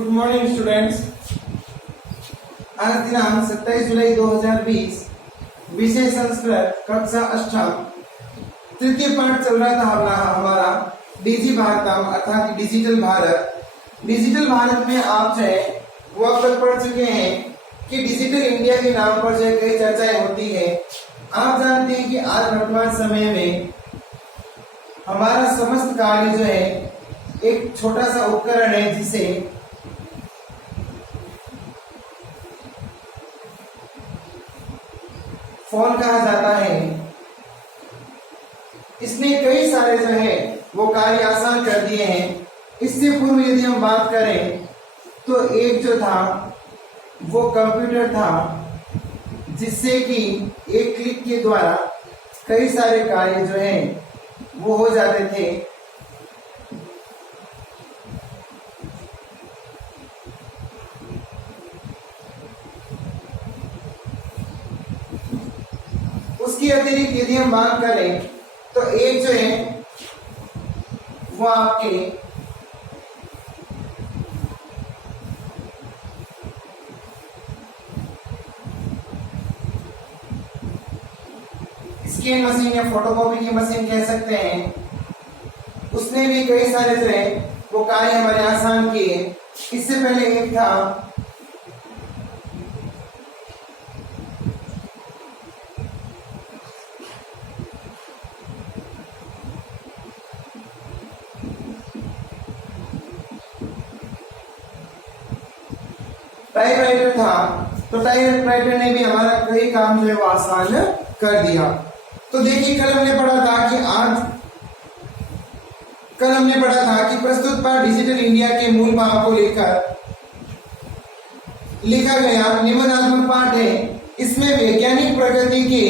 Good morning students. आज दिनांक 27 जुलाई 2020, विषय संस्कृत, कक्षा अष्टम, तृतीय पाठ चल रहा था हमारा डिजी भारतम अर्थात डिजिटल भारत। डिजिटल भारत में आप जो है वो अब तक पढ़ चुके हैं कि डिजिटल इंडिया के नाम पर जो है कई चर्चाएं होती है। आप जानते हैं कि आज वर्तमान समय में हमारा समस्त कार्य जो है एक छोटा सा उपकरण है जिसे फोन कहा जाता है। इसने कई सारे जो है वो कार्य आसान कर दिए हैं। इससे पूर्व यदि हम बात करें तो एक जो था वो कंप्यूटर था जिससे कि एक क्लिक के द्वारा कई सारे कार्य जो है वो हो जाते थे। उसकी अतिरिक्त यदि हम बात करें तो एक जो है वो आपके स्कैन मशीन या फोटोकॉपी की मशीन कह सकते हैं। उसने भी कई सारे जो है वो कार्य हमारे आसान किए। इससे पहले एक था टाइपराइटर था। तो टाइपराइटर ने भी हमारा कई काम जो है वो आसान कर दिया। तो देखिए कल हमने पढ़ा था कि प्रस्तुत पाठ डिजिटल इंडिया के मूल भाव को लेकर लिखा गया निबंधात्मक पाठ है। इसमें वैज्ञानिक प्रगति के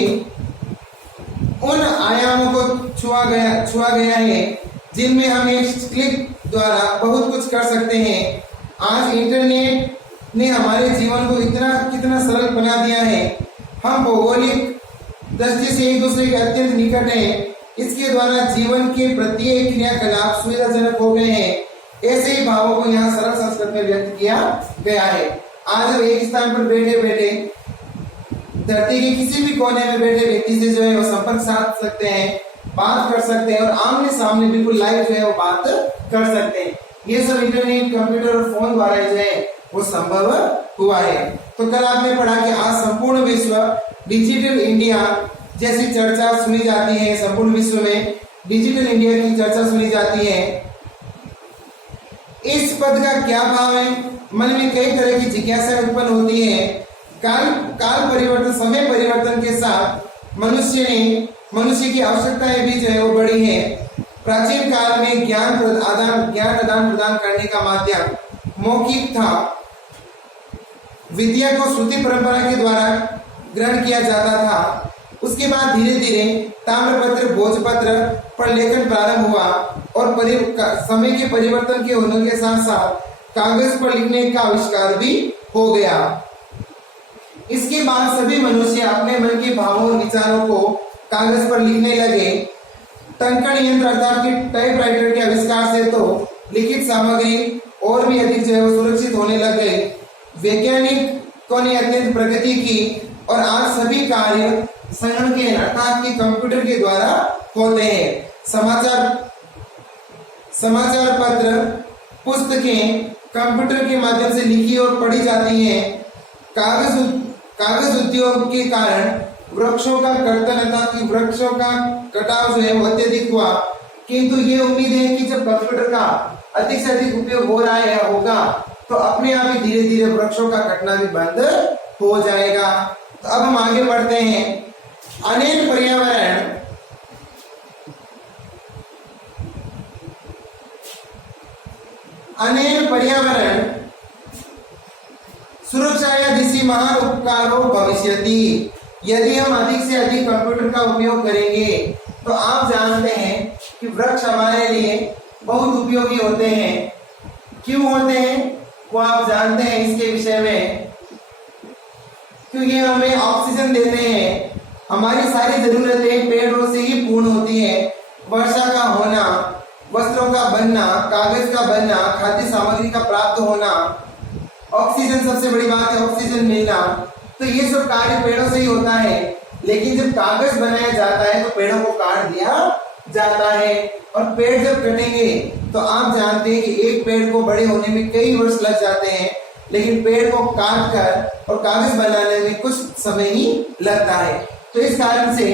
उन आयामों को छुआ गया है जिनमें हम एक क्लिक द्वारा बहुत कुछ कर सकते हैं। आज इंटरनेट ने हमारे जीवन को कितना सरल बना दिया है। हम भौगोलिक दृष्टि से एक दूसरे के अत्यंत निकट हैं। इसके द्वारा जीवन के प्रत्येक क्रियाकलाप सुविधाजनक हो गए हैं। ऐसे ही भावों को यहाँ सरल संस्कृत में व्यक्त किया गया है। आज हम एक स्थान पर बैठे बैठे धरती के किसी भी कोने में बैठे व्यक्ति से जो है वो संपर्क साध सकते हैं, बात कर सकते हैं और आमने सामने बिल्कुल लाइव जो है वो बात कर सकते हैं। ये सब इंटरनेट, कंप्यूटर और फोन द्वारा जो है वो संभव हुआ है। तो कल आपने पढ़ा कि आज संपूर्ण विश्व डिजिटल इंडिया जैसी चर्चा सुनी जाती है। संपूर्ण विश्व में डिजिटल इंडिया की चर्चा सुनी जाती है। इस पद का क्या भाव है? मन में कई तरह की जिज्ञासा उत्पन्न होती है। काल परिवर्तन, समय परिवर्तन के साथ मनुष्य की आवश्यकताएं भी जो है वो बढ़ी है। प्राचीन काल में ज्ञान आदान प्रदान करने का माध्यम मौखिक था। विद्या को श्रुति परंपरा के द्वारा ग्रहण किया जाता था। उसके बाद धीरे धीरे ताम्रपत्र, भोजपत्र पर लेखन प्रारंभ हुआ और समय के परिवर्तन के होने के साथ साथ कागज पर लिखने का आविष्कार भी हो गया। इसके बाद सभी मनुष्य अपने मन के भावों और विचारों को कागज पर लिखने लगे। टंकण यंत्र अर्थात कि टाइपराइटर के आविष्कार से तो लिखित सामग्री और भी अधिक जो है वो सुरक्षित होने लग गई। वैज्ञानिकों ने अत्यंत प्रगति की और आज सभी कार्य संगणक अर्थात कि कंप्यूटर के द्वारा होते हैं। समाचार पत्र, पुस्तकें कंप्यूटर के माध्यम से लिखी और पढ़ी जाती हैं। कागज उद्योग के कारण वृक्षों का कर्तन अर्थात कि वृक्षों का कटाव जो है वो अत्यधिक हुआ। किंतु ये उम्मीद है कि जब कंप्यूटर का अधिक से अधिक उपयोग हो रहा है या होगा तो अपने आप ही धीरे धीरे वृक्षों का कटना भी बंद हो जाएगा। तो अब हम आगे बढ़ते हैं। अनेक पर्यावरण सुरक्षा या दिशि महान उपकारो भविष्यति। यदि हम अधिक से अधिक कंप्यूटर का उपयोग करेंगे तो आप जानते हैं कि वृक्ष हमारे लिए बहुत उपयोगी होते हैं। क्यों होते हैं वो आप जानते हैं इसके विषय में। क्योंकि हमें ऑक्सीजन देते हैं। हमारी सारी जरूरतें पेड़ों से ही पूर्ण होती है। वर्षा का होना, वस्त्रों का बनना, कागज का बनना, खाद्य सामग्री का प्राप्त होना, ऑक्सीजन सबसे बड़ी बात है, ऑक्सीजन मिलना, तो ये सब कार्य पेड़ों से ही होता है। लेकिन जब कागज बनाया जाता है तो पेड़ों को काट दिया जाता है, और पेड़ जब कटेंगे तो आप जानते हैं कि एक पेड़ को बड़े होने में कई वर्ष लग जाते हैं, लेकिन पेड़ को काट कर और कागज बनाने में कुछ समय ही लगता है। तो इस कारण से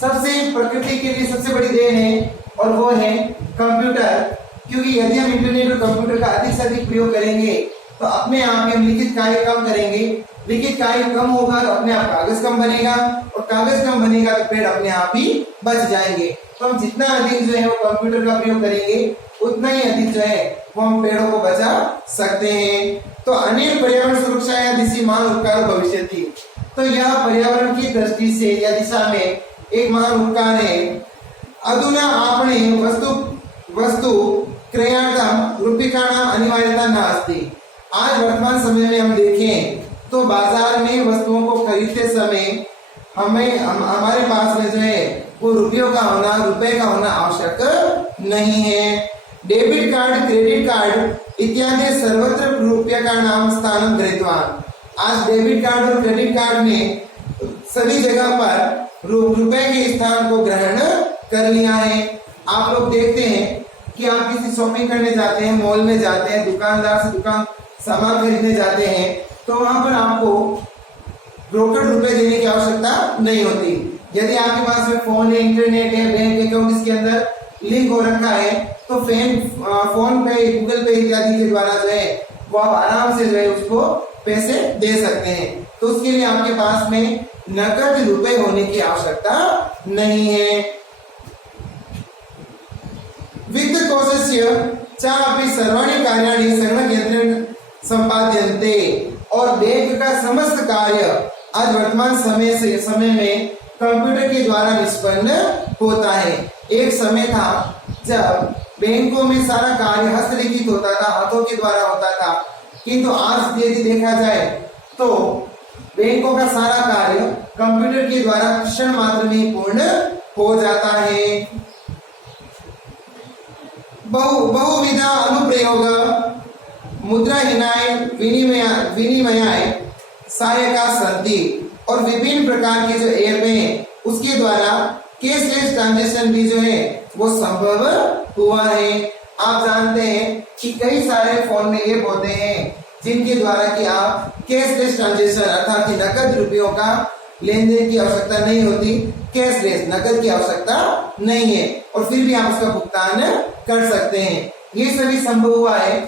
सबसे प्रकृति के लिए सबसे बड़ी देन है, और वो है कंप्यूटर। क्योंकि यदि हम इंटरनेट और कंप्यूटर का अधिक से अधिक प्रयोग करेंगे तो अपने आप में हम लिखित कार्य कम करेंगे, लिखित कार्य कम होगा तो अपने आप कागज कम बनेगा, और कागज कम बनेगा तो पेड़ अपने आप ही बच जाएंगे। तो हम जितना अधिक जो है वो कंप्यूटर का प्रयोग करेंगे उतना ही अधिक जो है वो हम पेड़ों को बचा सकते हैं। तो अनेक पर्यावरण सुरक्षा या दिशा महान उपकार भविष्य थी। तो यह पर्यावरण की दृष्टि से या दिशा में एक महान उपकार है। अधुना आपने वस्तु क्रयार्थम रूपिकाणाम अनिवार्यता नास्ति। आज वर्तमान समय में हम देखें तो बाजार में वस्तुओं को खरीदते समय हमारे पास में जो है वो रुपयों का होना, रुपए का होना आवश्यक नहीं है। डेबिट कार्ड, क्रेडिट कार्ड इत्यादि सर्वत्र रुपये का नाम स्थान गृहीतवान। आज डेबिट कार्ड और क्रेडिट कार्ड ने सभी जगह पर रुपए के स्थान को ग्रहण कर लिया है। आप लोग देखते हैं कि आप किसी शॉपिंग करने जाते हैं, मॉल में जाते हैं, दुकानदार से दुकान सामान खरीदने जाते हैं, तो वहां पर आपको रोकड़ रुपए देने की आवश्यकता नहीं होती। यदि आपके पास में फोन है, इंटरनेट है, बैंक अकाउंट इसके अंदर लिंक हो रखा है, तो फोन पे, गूगल पे इत्यादि के द्वारा जो है वो आप आराम से जो है उसको पैसे दे सकते हैं। तो उसके लिए आपके पास में नकद रुपए होने की आवश्यकता नहीं है। वित्त कोशस्य चापि सर्वाणि कार्याणि संगणकयंत्रेण संपाद्यन्ते। और बैंक का समस्त कार्य आज वर्तमान समय में कंप्यूटर के द्वारा निष्पन्न होता है। एक समय था जब बैंकों में सारा कार्य हस्तलिखित होता था, हाथों के द्वारा होता था, किंतु आज यदि देखा जाए तो बैंकों का सारा कार्य कंप्यूटर के द्वारा क्षण मात्र में पूर्ण हो जाता है। बहुविधा अनुप्रयोग मुद्राहीनाय विनिमयाय सहायका संति। और विभिन्न प्रकार के जो ऐप हैं उसके द्वारा कैशलेस ट्रांजैक्शन भी जो है वो संभव हुआ है। आप जानते हैं कि कई सारे फोन में ऐप होते हैं जिनके द्वारा कि आप कैशलेस ट्रांजैक्शन अर्थात नकद रुपयों का लेन देन की आवश्यकता नहीं होती, कैशलेस नकद की आवश्यकता नहीं है, और फिर भी आप उसका भुगतान कर सकते हैं। ये सभी संभव हुआ है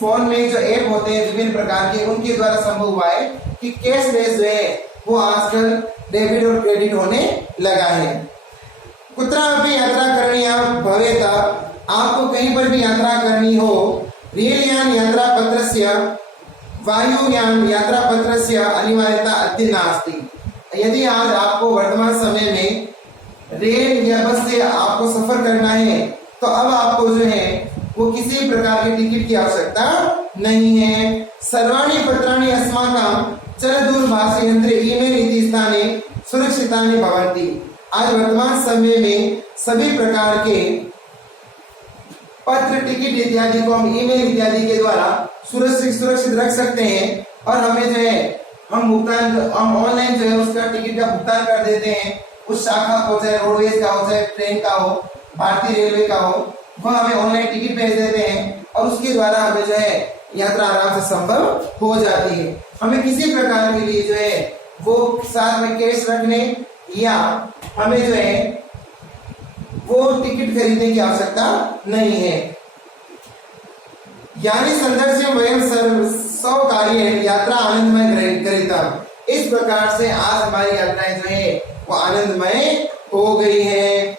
फोन में जो ऐप होते हैं विभिन्न प्रकार के, उनके द्वारा संभव हुआ है कि कैशलेस जो है वो आजकल डेबिट और क्रेडिट होने लगा है। कुत्रापि यात्रा करनी भवेत, आपको कहीं पर भी यात्रा करनी हो, रेलयान यात्रा पत्रस्य वायुयान यात्रा पत्रस्य अनिवार्यता अद्य नास्ति। यदि आज आपको वर्तमान समय में रेल या बस से आपको सफर करना है तो अब आपको जो है वो किसी प्रकार के टिकट की आवश्यकता नहीं है। सर्वाणि पत्राणि अस्माकं चलदूरभाष यंत्रे ईमेल इति स्थाने सुरक्षितानि भवन्ति। आज वर्तमान समय में सभी प्रकार के पत्र, टिकट इत्यादि को हम ईमेल इत्यादि के द्वारा सुरक्षित रख सकते हैं, और हमें जो है हम ऑनलाइन जो है उसका टिकट का भुगतान कर देते हैं। उस शाखा को, चाहे रोडवेज का हो, चाहे ट्रेन का हो, भारतीय रेलवे का हो, वह हमें ऑनलाइन टिकट भेज देते हैं, और उसके द्वारा हमें जो है यात्रा आराम से संभव हो जाती है। हमें किसी प्रकार के लिए जो है वो साथ में कैश रखने या हमें जो है वो टिकट खरीदने की आवश्यकता नहीं है। यानी संदर्भ वयम सौ कार्य यात्रा आनंदमय करितम। इस प्रकार से आज हमारी यात्राएं जो है वो आनंदमय हो गई है।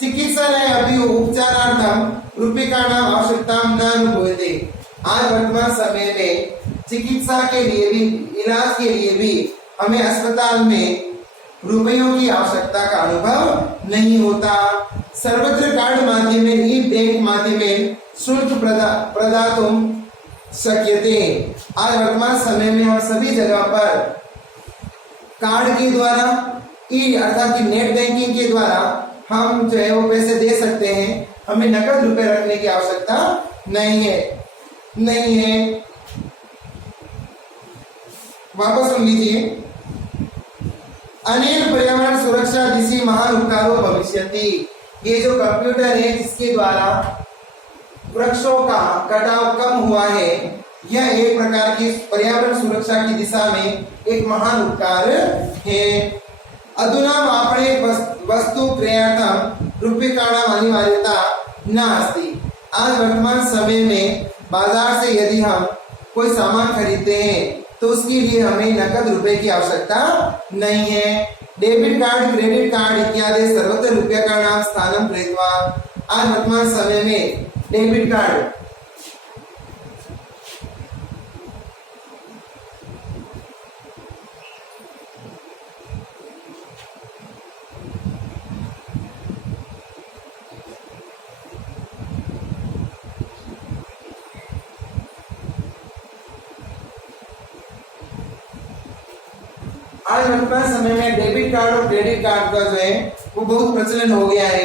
चिकित्सालय अभी उपचारार्थम रूपिकाणाम आवश्यकता न अनुभूयते। आज वर्तमान समय में चिकित्सा के लिए भी, इलाज के लिए भी हमें अस्पताल में रुपयों की आवश्यकता का अनुभव नहीं होता। सर्वत्र कार्ड माध्यम ई बैंक माध्यम शुल्क प्रदातुम शक्यते। आज वर्तमान समय में हम सभी जगह पर कार्ड के द्वारा, ई अर्थात नेट बैंकिंग के द्वारा हम जो है वो पैसे दे सकते हैं। हमें नकद रुपए रखने की आवश्यकता नहीं है। वापस सुन लीजिए। अनेक पर्यावरण सुरक्षा दिशि महान उपकारो भविष्यति। ये जो कंप्यूटर है जिसके द्वारा वृक्षों का कटाव कम हुआ है, यह एक प्रकार की पर्यावरण सुरक्षा की दिशा में एक महान उपकार है। अधुना आपणे वस्तु क्रयार्थं रूप्यकाणाम् अनिवार्यता नास्ति। आज वर्तमान समय में बाजार से यदि हम कोई सामान खरीदते हैं तो उसके लिए हमें नकद रुपए की आवश्यकता नहीं है। डेबिट कार्ड, क्रेडिट कार्ड इत्यादि सर्वत्र रूप्यकाणां स्थानं कृत्वा। आज वर्तमान समय में डेबिट कार्ड आज वर्तमान समय में डेबिट कार्ड और क्रेडिट कार्ड का जो है वो बहुत प्रचलन हो गया है।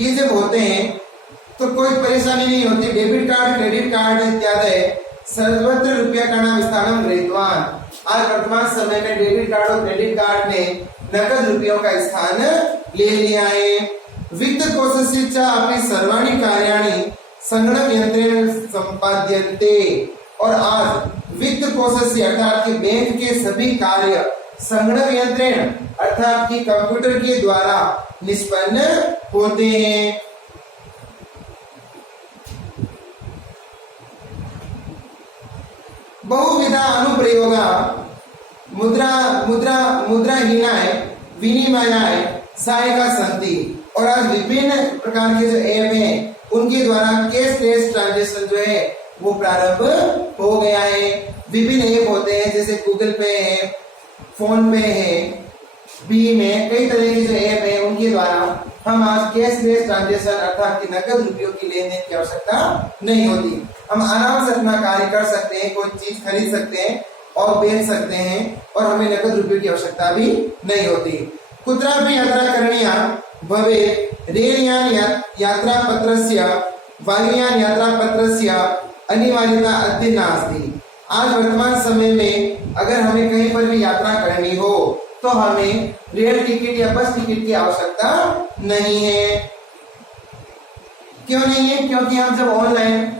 ये जब होते हैं तो कोई परेशानी नहीं होती। डेबिट कार्ड, क्रेडिट कार्ड इत्यादि सर्वत्र रूप्यकाणां स्थानं गृहीत्वा। आज वर्तमान समय में डेबिट कार्ड और क्रेडिट कार्ड ने नकद रुपयों का स्थान ले लिया है। वित्त कोशस्य च अपि सर्वाणि कार्याणि संगणक यंत्रेण संपाद्यन्ते। और आज वित्त कोशस्य अर्थात कि बैंक के सभी कार्य संगणक यंत्रेण अर्थात कि कंप्यूटर के द्वारा निष्पन्न होते हैं। बहुविधा अनुप्रयोगा मुद्राहीनाय विनिमयाय सहायका सन्ति। और आज विभिन्न प्रकार के जो ऐप हैं उनके द्वारा कैशलेस ट्रांजैक्शन जो है वो प्रारंभ हो गया है। विभिन्न ऐप होते हैं जैसे गूगल पे है, फोन पे है, भीम है, कई तरह के जो ऐप है उनके द्वारा हम आज कैशलेस ट्रांजैक्शन अर्थात कि नकद रुपयों की लेन देन की आवश्यकता नहीं होती। हम आराम से अपना कार्य कर सकते हैं, कोई चीज खरीद सकते हैं और बेच सकते हैं और हमें नकद रुपयों की आवश्यकता भी नहीं होती। कुत्रापि यात्रा करणीया भवेत् रेलयान यात्रापत्रस्य वायुयान यात्रापत्रस्य अनिवार्यता अद्य नास्ति। आज वर्तमान समय में अगर हमें कहीं पर भी यात्रा करनी हो तो हमें रेल टिकट या बस टिकट की आवश्यकता नहीं है। क्यों नहीं है? क्योंकि हम जब ऑनलाइन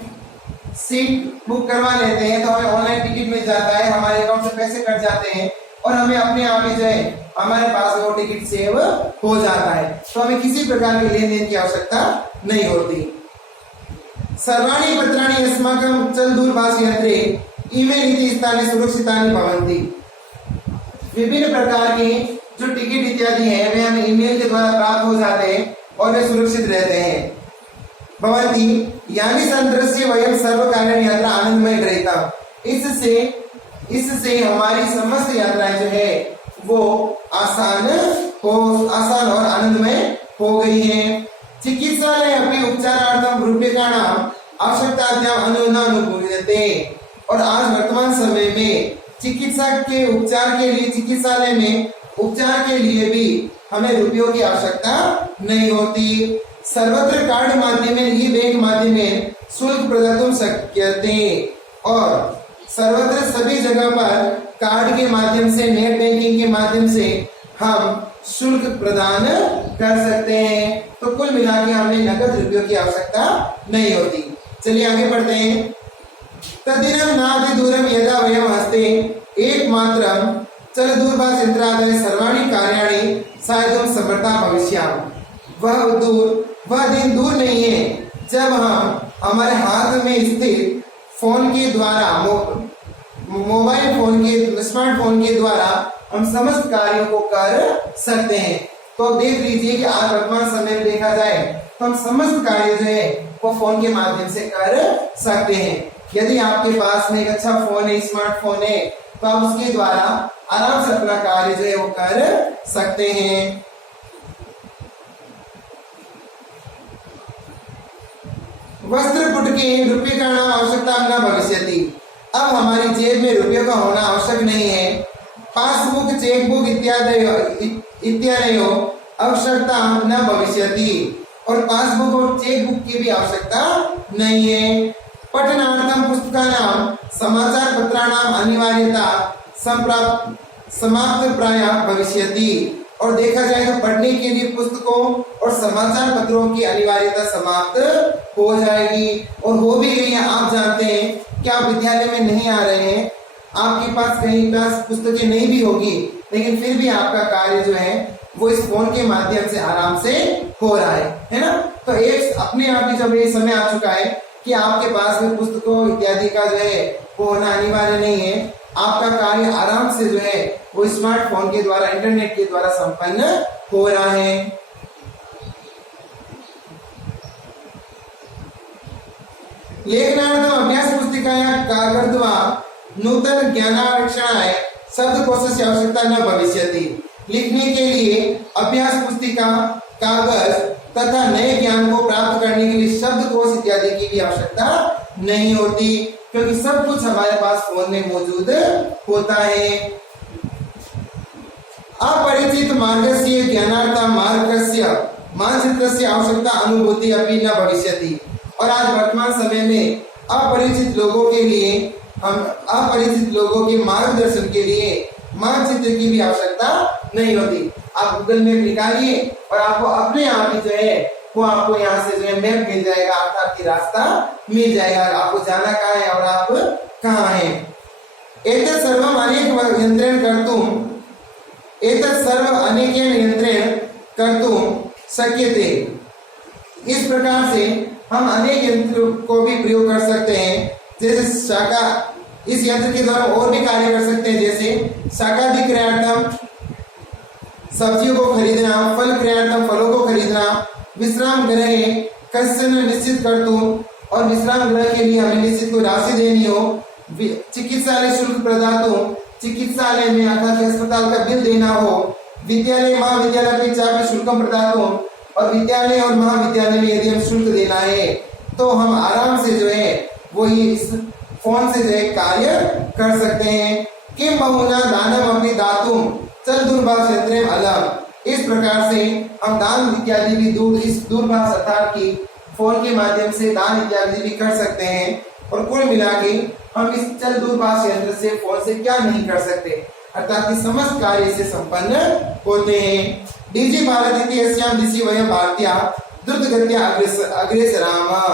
सीट बुक करवा लेते हैं तो हमें ऑनलाइन टिकट मिल जाता है, हमारे अकाउंट से पैसे कट जाते हैं और हमें अपने आप ही जो है हमारे पास वो टिकट सेव हो जाता है। तो हमें किसी प्रकार के लेन देन की आवश्यकता नहीं होती। सर्वाणि पत्राणि अस्माकं चलदूरभाष यंत्रे ईमेल इति स्थाने सुरक्षितानि भवन्ति। विभिन्न प्रकार की जो टिकट इत्यादि है वे हमें ईमेल के द्वारा प्राप्त हो जाते हैं और वे सुरक्षित रहते हैं। भवन्ति यानि संदृश्य वयं सर्व कार्याणि यात्रा आनंदमय गृहीता। इससे हमारी समस्त यात्राएं जो है वो आसान और आनंदमय हो गई है। चिकित्सालय अपनी उपचारार्थम रूप्यकाणां आवश्यकतायाम् अनुपलभ्यते। और आज वर्तमान समय में चिकित्सा के उपचार के लिए चिकित्सालय में उपचार के लिए भी हमें रुपयों की आवश्यकता नहीं होती। सर्वत्र कार्ड माध्यमेन ई बैंक माध्यमेन शुल्क प्रदातुं शक्यते। और सर्वत्र सभी जगह पर कार्ड के माध्यम से, नेट बैंकिंग के माध्यम से हम शुल्क प्रदान कर सकते हैं। तो कुल मिला के हमें नकद रुपयों की आवश्यकता नहीं होती। चलिए आगे बढ़ते हैं। तद्दिनं नाति दूरं यदा वयं हस्ते एकमात्रं चलदूरभाष यंत्रादय सर्वाणि कार्याणि साधयितुं समर्था भविष्यामः। वह दिन दूर नहीं है जब हम हमारे हाथ में स्थित फोन के द्वारा, मोबाइल फोन के, स्मार्टफोन के द्वारा हम समस्त कार्यों को कर सकते हैं। तो देख लीजिए कि आज वर्तमान समय में देखा जाए तो हम समस्त कार्य जो है वो फोन के माध्यम से कर सकते हैं। यदि आपके पास में एक अच्छा फोन है, स्मार्टफोन है, तो आप उसके द्वारा आराम से अपना कार्य जो है वो कर सकते हैं। वस्त्र पुटके रूप्यकाणां आवश्यकता न भविष्यति। अब हमारी जेब में रुपयों का होना आवश्यक नहीं है। पासबुक, चेकबुक इत्यादि आवश्यकता न भविष्यति। और पासबुक और चेक बुक की भी आवश्यकता नहीं है। पठनार्थम पुस्तकानां समाचार पत्राणाम अनिवार्यता समाप्त प्राय भविष्यति। और देखा जाए तो पढ़ने के लिए पुस्तकों और समाचार पत्रों की अनिवार्यता समाप्त हो जाएगी और हो भी गई है। आप जानते हैं कि आप विद्यालय में नहीं आ रहे हैं, आपके पास कहीं क्लास पुस्तकें नहीं भी होगी, लेकिन फिर भी आपका कार्य जो है वो इस फोन के माध्यम से आराम से हो रहा है ना। तो एक अपने आप ही जब ये समय आ चुका है कि आपके पास में पुस्तकों इत्यादि का जो है वो होना अनिवार्य नहीं है, आपका कार्य आराम से जो है वो स्मार्टफोन के द्वारा, इंटरनेट के द्वारा संपन्न हो रहा है। लेखनार्थम अभ्यास पुस्तिकायां कागर्द्वा नूतन ज्ञानारक्षणाय शब्दकोशस्य आवश्यकता न भविष्यति। लिखने के लिए अभ्यास पुस्तिका, कागज तथा नए ज्ञान को प्राप्त करने के लिए शब्दकोश इत्यादि की भी आवश्यकता नहीं होती, क्योंकि सब कुछ हमारे पास फोन में मौजूद होता है। अपरिचित मार्गस्य ज्ञानार्थं मार्गस्य मानचित्रस्य आवश्यकता अनुभूति अपि न भविष्यति। और आज वर्तमान समय में अपरिचित लोगों के लिए, हम अपरिचित लोगों के मार्गदर्शन के लिए मानचित्र की भी आवश्यकता नहीं होती। आप गूगल मैप निकालिए और आपको अपने आप ही जो है वो आपको यहाँ से जो है मैप मिल जाएगा, अर्थात की रास्ता मिल जाएगा, आपको जाना कहाँ है और आप कहाँ हैं। एतत् सर्वम् अनेक यंत्रेण कर्तुं शक्यते। इस प्रकार से हम अनेक यंत्र को भी प्रयोग कर सकते हैं। जैसे शाखा, इस यंत्र के द्वारा और भी कार्य कर सकते हैं, जैसे शाकादि क्रयार्थम सब्जियों को खरीदना, फल क्रयार्थम फलों को खरीदना, विश्राम गृहे कश्चन निश्चित कर्तुं, और विश्राम गृह के लिए हमें निश्चित कोई राशि देनी हो, चिकित्सालय शुल्क प्रदातुं, चिकित्सालय में अर्थात अस्पताल का बिल देना हो, विद्यालय महाविद्यालय पे शुल्कम प्रदातुं, और विद्यालय और महाविद्यालय में यदि हम शुल्क देना है तो हम आराम से जो है वो इस फोन से जो है कार्य कर सकते हैं। किम बहुना दानम अपनी दातुम चल दूरभाष यंत्रेण अलम। इस प्रकार से हम दान इत्यादि भी इस दूरभाष अर्थात की फोन के माध्यम से दान इत्यादि भी कर सकते हैं। और कुल मिला के हम इस चल दूरभाष यंत्र से फोन से क्या नहीं कर सकते, अर्थात कि समस्त कार्य से संपन्न होते हैं। डीजी भारत इत्यस्यां दिशि वयं भारतीया द्रुतगत्या अग्रेसरामः।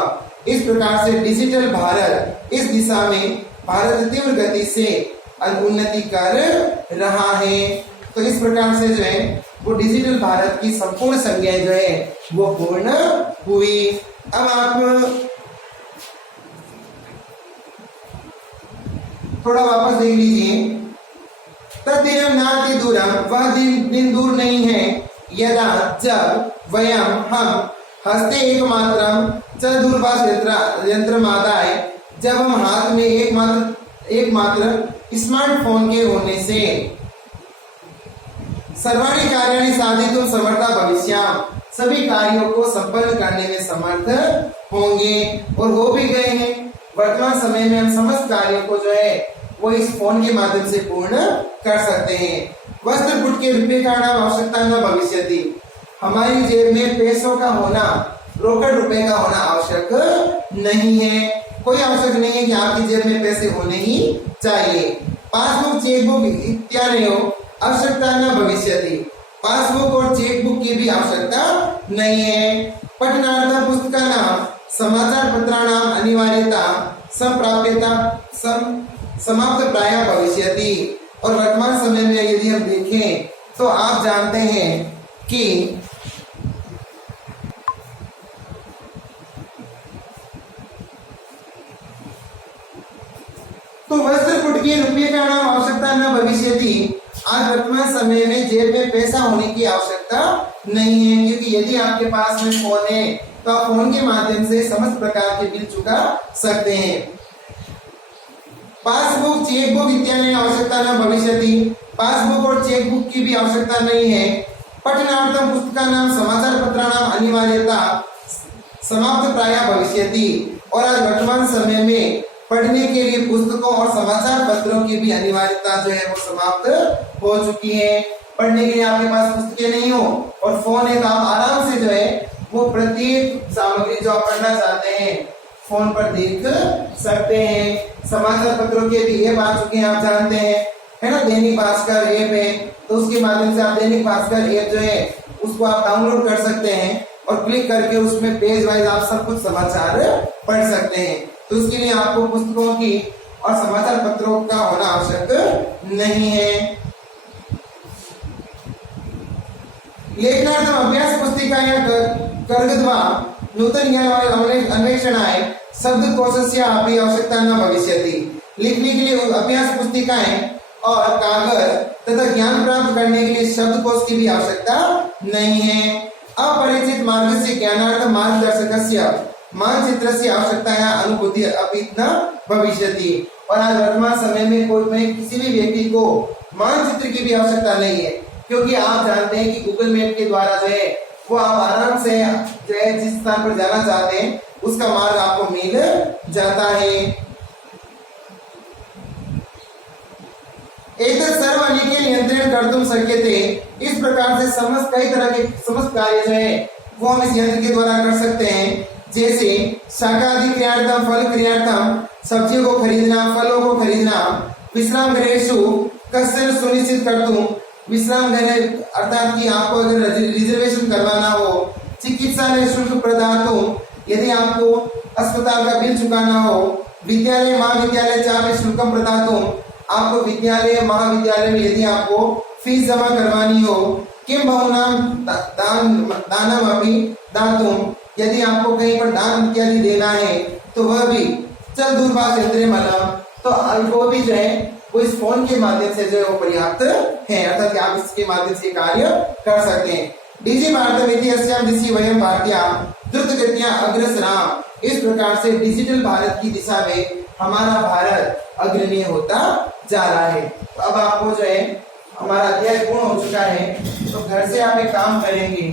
इस प्रकार से डिजिटल भारत इस दिशा में भारत तीव्र गति से उन्नति कर रहा है। तो इस प्रकार से जो है वो डिजिटल भारत की संपूर्ण संज्ञाएं जो है वो पूर्ण हुई। अब आप थोड़ा वापस देख लीजिए। तद्दिनं नाति दूरम, वह दिन दूर नहीं है, यदा जब वयम हम हस्ते एकमात्रम च दूरभाष यंत्रमादाय, जब हम हाथ में एकमात्र स्मार्टफोन के होने से सर्वाणि कार्याणि साधितुं समर्था भविष्याम, सभी कार्यों को संपन्न करने में समर्थ होंगे और हो भी गए हैं। वर्तमान समय में हम समस्त कार्यों को जो है वो इस फोन के माध्यम से पूर्ण कर सकते हैं। वस्त्र पुट के रुपये का नाम आवश्यकता न भविष्यति। हमारी जेब में पैसों का होना, रोकड़ रुपए का होना आवश्यक नहीं है। कोई आवश्यक नहीं है कि आपकी जेब में पैसे होने ही चाहिए। पासबुक, चेकबुक इत्यादि आवश्यकता न भविष्यति। पासबुक और चेकबुक की भी आवश्यकता नहीं है। पठनार्थं पुस्तकानां समाचार पत्राणाम अनिवार्यता संप्राप्यता समाप्त प्राय भविष्यति। और वर्तमान समय में यदि हम देखें तो आप जानते हैं कि तो वस्त्र पुट के रुपये का नाम आवश्यकता न भविष्यति। आज वर्तमान समय में जेब में पैसा होने की आवश्यकता नहीं है, क्योंकि यदि आपके पास में फोन है तो आप फोन के माध्यम से समस्त प्रकार के बिल चुका सकते हैं। पासबुक, चेकबुक इत्यादि आवश्यकता न भविष्यति। पासबुक और चेकबुक की भी आवश्यकता नहीं है। पठनार्थं पुस्तकानां समाचार पत्राणाम अनिवार्यता समाप्त प्राय भविष्यति। और आज वर्तमान समय में पढ़ने के लिए पुस्तकों और समाचार पत्रों की भी अनिवार्यता जो है वो समाप्त हो चुकी है। पढ़ने के लिए आपके पास पुस्तकें नहीं हो और फोन है तो आप आराम से जो है वो प्रत्येक सामग्री जो आप पढ़ना चाहते हैं फोन पर देख सकते हैं। समाचार पत्रों के भी ऐप आ चुके हैं, आप जानते हैं, है ना। दैनिक भास्कर ऐप है, तो उसके माध्यम से आप दैनिक भास्कर ऐप जो है उसको आप डाउनलोड कर सकते हैं और क्लिक करके उसमें पेज वाइज आप सब कुछ समाचार पढ़ सकते हैं। तो उसके लिए आपको पुस्तकों की और समाचार पत्रों का होना आवश्यक नहीं है। लेखनार्थम अभ्यास पुस्तिका या कर्गद्वा नूतन ज्ञान अन्वेषणाय शब्दकोशस्य अपि आवश्यकता न भविष्यति। लिखने के लिए अभ्यास पुस्तिकाएं और कागज तथा ज्ञान प्राप्त करने के लिए शब्दकोश की भी आवश्यकता नहीं है। अपरिचित मार्ग से ज्ञानार्थ मार्गदर्शकस्य मानचित्रस्य आवश्यकताया अनुभूति अपि न भविष्यति। और आज वर्तमान समय में किसी भी व्यक्ति को मानचित्र की भी आवश्यकता नहीं है, क्योंकि आप जानते हैं कि गूगल मैप के द्वारा जो है वो आप आराम से जो है जिस स्थान पर जाना चाहते हैं उसका मार्ग आपको मिल जाता है। एक सर्वानिके नियंत्रण कर्तुम शक्यते। इस प्रकार से समस्त कई तरह के समस्त कार्य जो है वो हम इस यंत्र के द्वारा कर सकते हैं। जैसे शाकादि क्रियार्थम, फल क्रियार्थम, सब्जियों को खरीदना, फलों को खरीदना, विश्राम गृहेषु कस्य सुनिश्चित कर्तुम, विश्राम गृह अर्थात कि आपको अगर रिजर्वेशन करवाना हो, चिकित्सालय शुल्क प्रदातुम, यदि आपको अस्पताल का बिल चुकाना हो, विद्यालय महाविद्यालय चापे शुल्कम प्रदातुम, आपको विद्यालय महाविद्यालय में यदि आपको फीस जमा करवानी हो, किम बहुनाम दानम अभी दातुम, यदि आपको कहीं पर दान इत्यादि देना है तो वह भी चल दूरभाष यंत्र मलम, तो वो भी जो है वो इस फोन के माध्यम से जो है वो पर्याप्त है, अर्थात आप इसके माध्यम से कार्य कर सकते हैं। डिजी भारतम इतिहास्याम दिशि वयम भारतीयाम द्रुत गत्या अग्रसराम। इस प्रकार से डिजिटल भारत की दिशा में हमारा भारत अग्रणी होता जा रहा है। तो अब आपको जो है हमारा अध्याय पूर्ण हो चुका है, तो घर से आप एक काम करेंगे,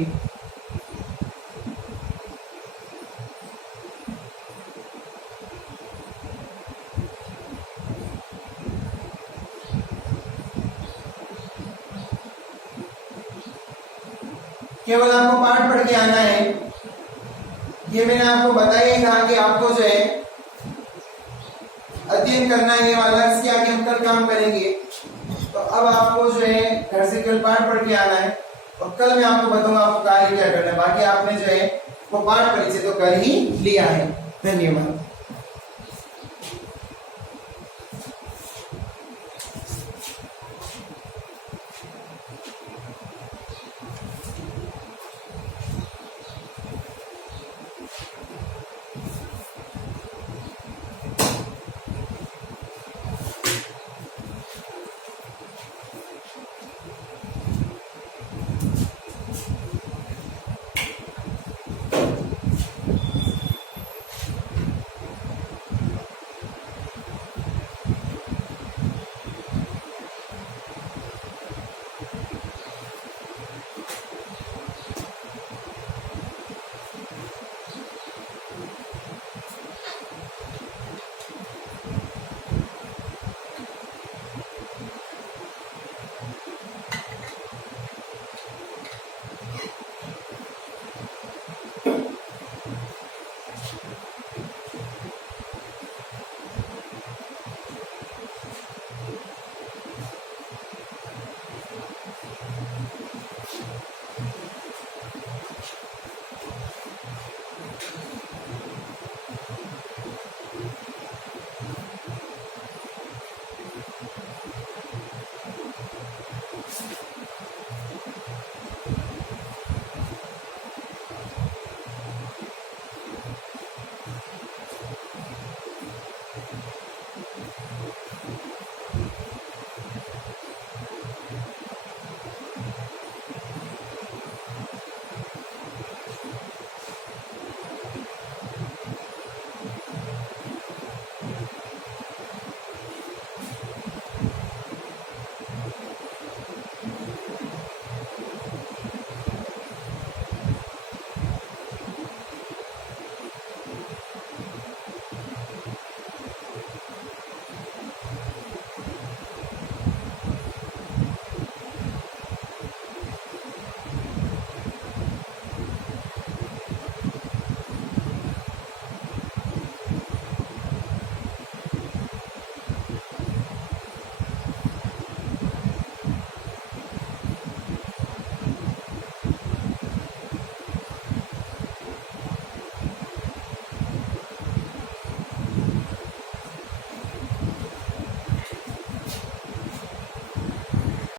केवल आपको पाठ पढ़ के आना है। ये मैंने आपको बताया ही था कि आपको जो है अध्ययन करना है, वाला इसके आगे हम कल काम करेंगे। तो अब आपको जो है घर से केवल पाठ पढ़ के आना है और कल मैं आपको बताऊंगा आपको कार्य क्या करना है। बाकी आपने जो है वो पाठ परिचय तो कर ही लिया है। धन्यवाद।